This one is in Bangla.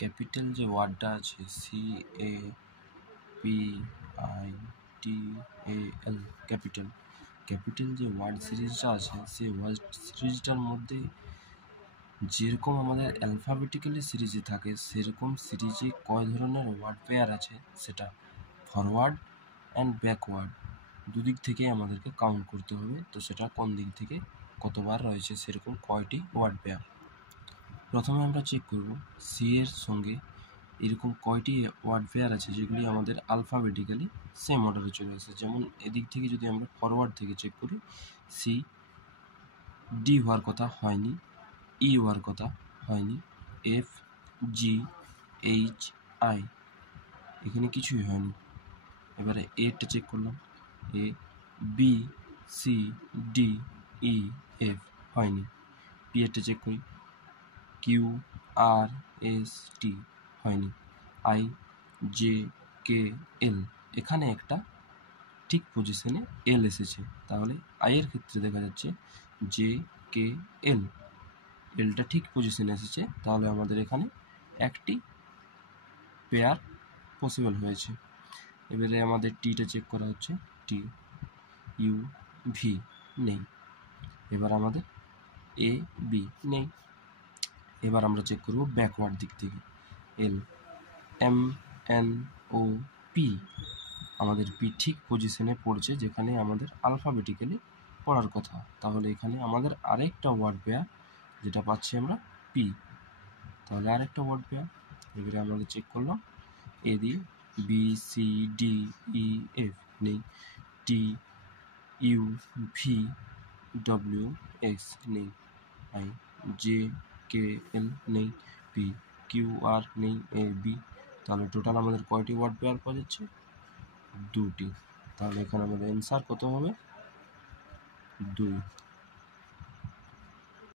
ক্যাপিটাল যে ওয়ার্ডটা আছে CAPITAL ক্যাপিটাল যে ওয়ার্ড সিরিজটা আছে সেই ওয়ার্ড সিরিজটার মধ্যে যেরকম আমাদের অ্যালফাবেটিক্যালি সিরিজে থাকে সেরকম সিরিজে কয় ধরনের ওয়ার্ড পেয়ার আছে সেটা ফরওয়ার্ড অ্যান্ড ব্যাকওয়ার্ড দুদিক থেকে আমাদেরকে কাউন্ট করতে হবে। তো সেটা কোন দিক থেকে কতবার রয়েছে সেরকম কয়টি ওয়ার্ড পেয়ার। প্রথমে আমরা চেক করব সি এর সঙ্গে এরকম কয়টি ওয়ার্ড পেয়ার আছে যেগুলি আমাদের আলফাবেটিক্যালি সেম অর্ডারে চলে আসে। যেমন এদিক থেকে যদি আমরা ফরওয়ার্ড থেকে চেক করি সি ডি হওয়ার কথা হয়নি, ই হওয়ার কথা হয়নি, এফ জি এইচ আই এখানে কিছুই হয়নি। এবারে এটা চেক করলাম A B C D E F হয়নি। পি এরটা চেক করি কিউ আর এস টি হয়নি। আই জে কে এল এখানে একটা ঠিক পজিশনে এল এসেছে, তাহলে আইয়ের ক্ষেত্রে দেখা যাচ্ছে জে কে এল এলটা ঠিক পজিশনে এসেছে, তাহলে আমাদের এখানে একটি পেয়ার পসিবল হয়েছে। এবারে আমাদের টিটা চেক করা হচ্ছে টি ইউ ভি নেই। এবার আমাদের এ বি নেই। এবার আমরা চেক করব ব্যাকওয়ার্ড দিক থেকে L M N O P আমাদের পি ঠিক পজিশনে পড়ছে যেখানে আমাদের আলফাবেটিক্যালি পড়ার কথা, তাহলে এখানে আমাদের আরেকটা ওয়ার্ড পেয়ার যেটা পাচ্ছি আমরা পি, তাহলে আরেকটা ওয়ার্ড পেয়ার। এবারে আমাদের চেক করলাম এ দিয়ে B C D E F নেই, T U V W X নেই, আই জে কে এল নেই, পি কিউ আর নেই, এ বি, তাহলে টোটাল আমাদের কয়টি ওয়ার্ড পেয়ার পাওয়া যাচ্ছে? দুটি। তাহলে এখানে আমাদের অ্যান্সার কত হবে? 2।